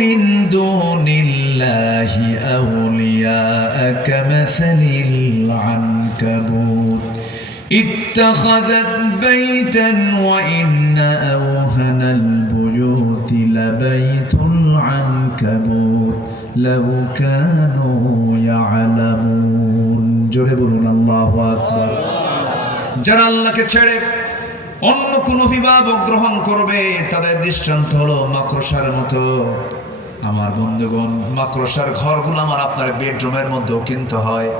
من دون الله أولياء كمثل العنكبوت اتخذت بيتا وإن أوهن البيوت لبيت العنكبوت لو كانوا يعلمون জোরে বলুন আল্লাহু আকবার। যারা আল্লাহকে ছেড়ে অন্য কোন অভিভাবক গ্রহণ করবে তাদের দৃষ্টান্ত হলো মাকড়সার মতো। আমার বন্ধুগণ, মাকড়সার ঘরগুলো আমার আপনার বেডরুমের মধ্যেও কিনতে হয়।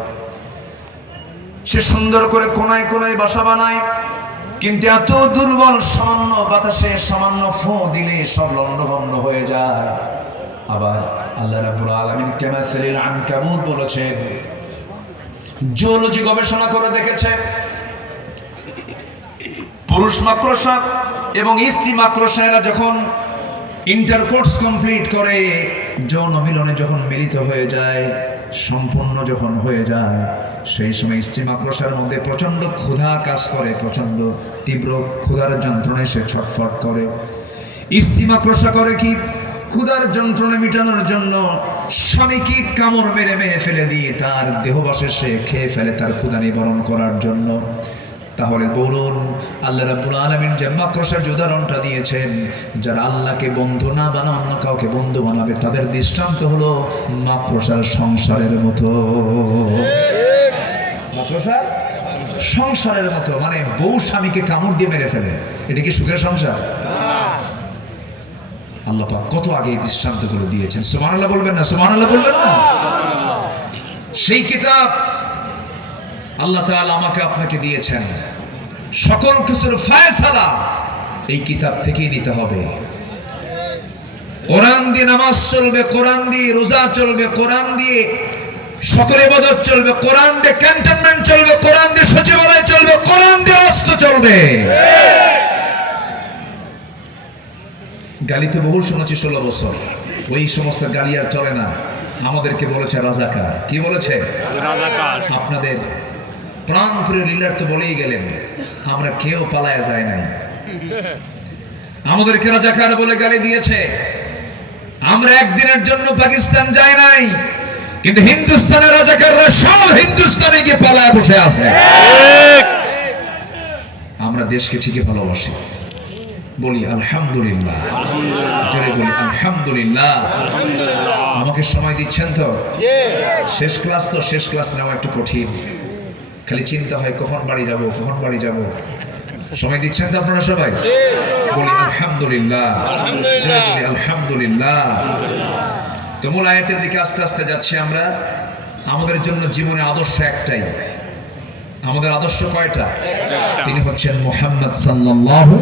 সে সুন্দর করে কোনায় কোনায় বাসা বানায়, কিন্তু এত দুর্বল, সামান্য বাতাসে সামান্য ফোঁ দিলে সব লন্ডভন্ড হয়ে যায়। আবার আল্লাহ রাব্বুল আলামিন কামাসালিল আনকাবুত বলেছেন। জিওলজি গবেষণা করে দেখেছে পুরুষ মাকড়সা এবং স্ত্রী মাকড়সা এরা যখন ইন্টারকোর্স কমপ্লিট করে, যৌন মিলনে যখন মিলিত হয়ে যায়, সম্পূর্ণ যখন হয়ে যায়, সেই সময় স্ত্রী মাকড়সার মধ্যে প্রচন্ড ক্ষুধা কাজ করে, প্রচন্ড তীব্র ক্ষুধার যন্ত্রণায় সে ছটফট করে। স্ত্রী মাকড়সা করে কি, ক্ষুধার যন্ত্রণা মেটানোর জন্য স্বামীকে কামড় মেরে মেরে ফেলে দিয়ে তার দেহবাসে সে খেয়ে ফেলে তার ক্ষুধা নিবারণ করার জন্য। তাহলে বলুন, আল্লাহ রাব্বুল আলামিন যে মাকড়সার উদাহরণটা দিয়েছেন, যারা আল্লাহকে বন্ধু না বানায় অন্য কাউকে বন্ধু বানাবে, তাদের দৃষ্টান্ত হলো মাকড়সার সংসারের মতো। মাকড়সা সংসারের মতো, মানে বউ স্বামীকে কামড় দিয়ে মেরে ফেলে, এটা কি সুখের সংসার? আল্লাহ পাক কত আগে এই দৃষ্টান্তগুলো দিয়েছেন। সুবহানাল্লাহ বলবেন না? সুবহানাল্লাহ বলবেন না? সেই কিতাব আল্লাহ তাআলা আমাকে আপনাকে দিয়েছেন। সকল কিছুর ফয়সালা এই কিতাব থেকেই নিতে হবে। কোরআন দিয়ে নামাজ চলবে, কোরআন দিয়ে রোজা চলবে, কোরআন দিয়ে সকল ইবাদত চলবে, কোরআন দিয়ে ক্যান্টনমেন্ট চলবে, কোরআন দিয়ে সচিবালয় চলবে, কোরআন দিয়ে রাষ্ট্র চলবে। গালিতে বহু শুনেছি 16 বছর, ওই সমস্ত গালি আর চলে না। আমাদেরকে বলেছে রাজাকার। কি বলেছে? রাজাকার। আপনাদের প্রাণপ্রিয় লিডার তো বলেই গেলেন, আমরা কেউ পালায়া যায় নাই। আমাদেরকে রাজাকার বলে গালি দিয়েছে। আমরা একদিনের জন্য পাকিস্তান যাই নাই, কিন্তু হিন্দুস্তানের রাজাকাররা সব হিন্দুস্তানে গিয়ে পালায় বসে আছে। আমরা দেশকে ঠিকই ভালোবাসি। বলি আলহামদুলিল্লাহ, জোরে বলি আলহামদুলিল্লাহ। আমাকে সময় দিচ্ছেন তো? শেষ ক্লাস তো, শেষ ক্লাস নেওয়া একটু কঠিন। খালি চিন্তা হয় কখন বাড়ি যাব, কখন বাড়ি যাব। সময় দিচ্ছেন তো আপনারা সবাই? বলি আলহামদুলিল্লাহ, জোরে বলি আলহামদুলিল্লাহ। তো মূল আয়াতের দিকে আস্তে আস্তে যাচ্ছি আমরা। আমাদের জন্য জীবনে আদর্শ একটাই। আমাদের আদর্শ কয়টা? তিনি হচ্ছেন মুহাম্মদ সাল্লাল্লাহু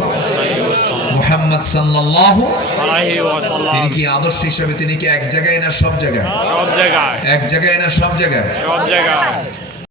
মুহাম্মদ সাল্লাল্লাহু আলাইহি ওয়াসাল্লাম। তিনি কি আদর্শ হিসেবে তিনি কি এক জায়গায় না সব জায়গায়? সব জায়গায়। এক জায়গায় না সব জায়গায়? সব জায়গায়।